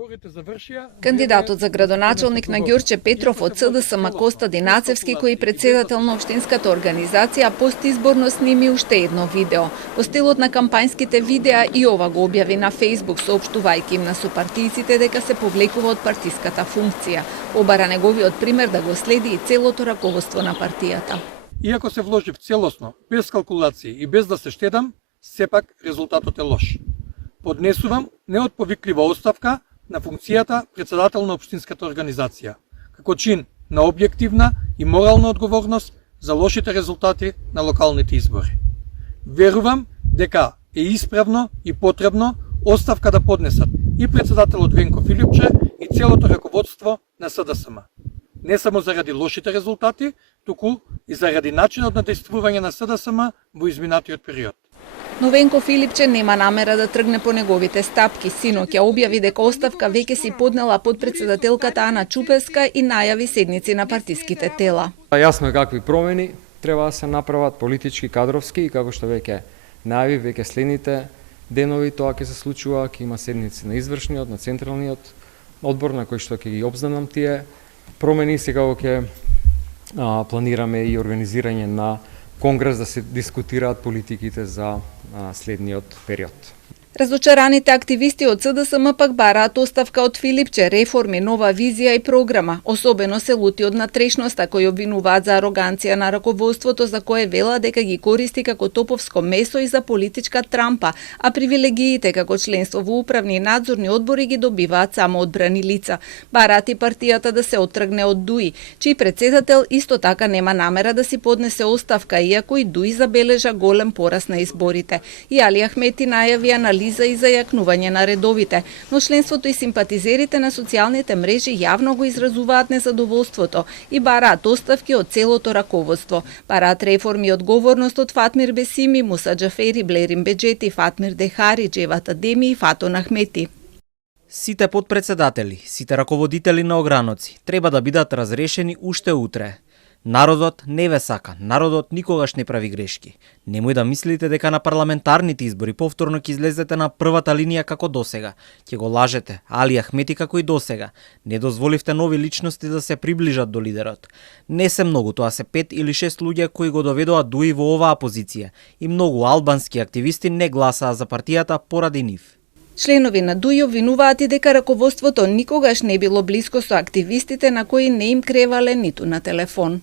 Изборите завршија. Кандидатот за градоначалник на Ѓорче Петров од СДСМ Коста Динацевски, кој е председател на општинската организација, постизборно сними уште едно видео. По стилот на кампањските видеа и ова го објави на Facebook, соопштувајќи им на сопартијците дека се повлекува од партиската функција. Обара неговиот пример да го следи и целото раководство на партијата. Иако се вложив целосно, без калкулации и без да се штедам, сепак резултатот е лош. Поднесувам неотповиклива оставка на функцијата председател на општинската организација, како чин на објективна и морална одговорност за лошите резултати на локалните избори. Верувам дека е исправно и потребно оставка да поднесат и председателот Венко Филипче и целото раководство на СДСМ. Не само заради лошите резултати, туку и заради начинот на действување на СДСМ во изминатиот период. Но Венко Филипче нема намера да тргне по неговите стапки. Синоќа објави дека оставка веќе си поднела подпредседателката Ана Чупевска и најави седници на партиските тела. Јасно е какви промени треба да се направат политички, кадровски, и како што веќе најави, веќе следните денови тоа ќе се случува, ќе има седници на извршниот, на централниот одбор на кој што ќе ги обзнанам тие промени. Сега ќе планираме и организирање на конгрес да се дискутираат политиките за следниот период. Разочараните активисти од СДСМ пак бараат оставка од Филипче, реформи, нова визија и програма. Особено се лути од натрешноста, кој обвинуваат за ароганција на раководството, за кое вела дека ги користи како топовско месо и за политичка трампа, а привилегиите како членство во управни и надзорни одбори ги добиваат само одбрани лица. Бараат и партијата да се оттргне од ДУИ, чиј председател исто така нема намера да си поднесе оставка, иако и ДУИ забележа голем пораст на изборите. И Али Ахмети најави анализа и зајакнување на редовите, но членството и симпатизерите на социјалните мрежи јавно го изразуваат незадоволството и бараат оставки од целото раководство. Бараат реформи и одговорност од Фатмир Бесими, Муса Џафери, Блерин Беџети, Фатмир Дехари, Џеват Адеми и Фатон Ахмети. Сите подпредседатели, сите раководители на ограноци треба да бидат разрешени уште утре. Народот не ве сака, народот никогаш не прави грешки. Немој да мислите дека на парламентарните избори повторно ќе излезете на првата линија како досега. Ќе го лажете, Али Ахмети како и досега. Не дозволивте нови личности да се приближат до лидерот. Не се многу, тоа се 5 или 6 луѓе кои го доведоа ДУИ во оваа позиција и многу албански активисти не гласаа за партијата поради нив. Членови на ДУИ обвинуваат и дека раководството никогаш не било блиско со активистите на кои не им кревале ниту на телефон.